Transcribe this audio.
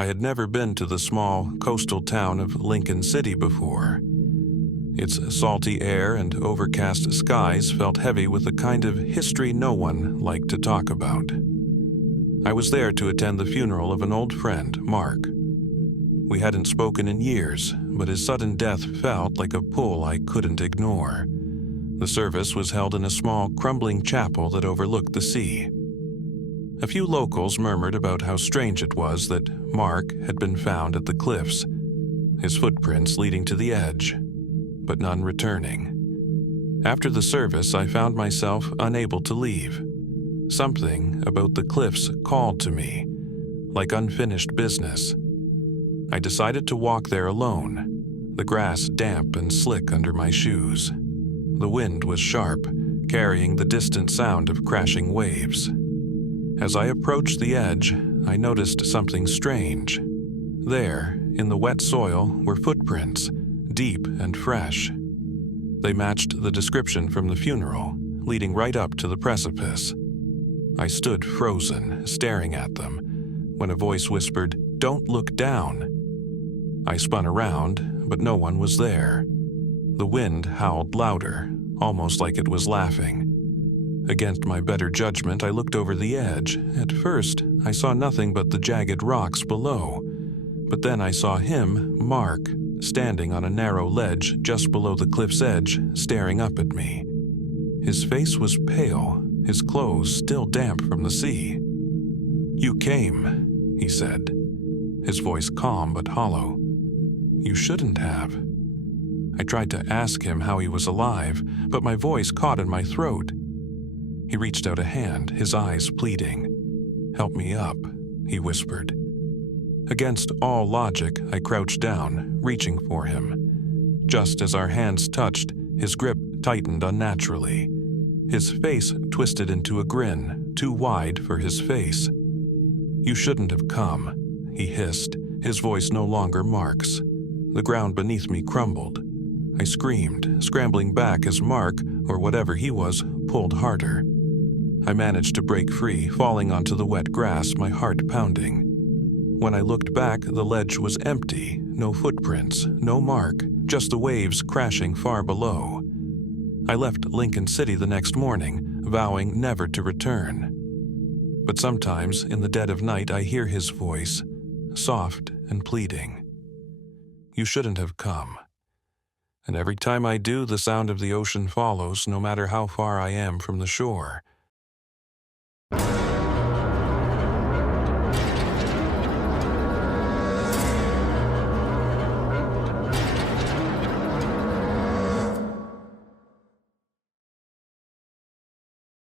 I had never been to the small coastal town of Lincoln City before. Its salty air and overcast skies felt heavy with the kind of history no one liked to talk about. I was there to attend the funeral of an old friend, Mark. We hadn't spoken in years, but his sudden death felt like a pull I couldn't ignore. The service was held in a small, crumbling chapel that overlooked the sea. A few locals murmured about how strange it was that Mark had been found at the cliffs, his footprints leading to the edge, but none returning. After the service, I found myself unable to leave. Something about the cliffs called to me, like unfinished business. I decided to walk there alone, the grass damp and slick under my shoes. The wind was sharp, carrying the distant sound of crashing waves. As I approached the edge, I noticed something strange. There, in the wet soil, were footprints, deep and fresh. They matched the description from the funeral, leading right up to the precipice. I stood frozen, staring at them, when a voice whispered, "Don't look down." I spun around, but no one was there. The wind howled louder, almost like it was laughing. Against my better judgment, I looked over the edge. At first, I saw nothing but the jagged rocks below. But then I saw him, Mark, standing on a narrow ledge just below the cliff's edge, staring up at me. His face was pale, his clothes still damp from the sea. "You came," he said, his voice calm but hollow. "You shouldn't have." I tried to ask him how he was alive, but my voice caught in my throat. He reached out a hand, his eyes pleading. "Help me up," he whispered. Against all logic, I crouched down, reaching for him. Just as our hands touched, his grip tightened unnaturally. His face twisted into a grin, too wide for his face. "You shouldn't have come," he hissed, his voice no longer Mark's. The ground beneath me crumbled. I screamed, scrambling back as Mark, or whatever he was, pulled harder. I managed to break free, falling onto the wet grass, my heart pounding. When I looked back, the ledge was empty, no footprints, no Mark, just the waves crashing far below. I left Lincoln City the next morning, vowing never to return. But sometimes, in the dead of night, I hear his voice, soft and pleading. "You shouldn't have come." And every time I do, the sound of the ocean follows, no matter how far I am from the shore.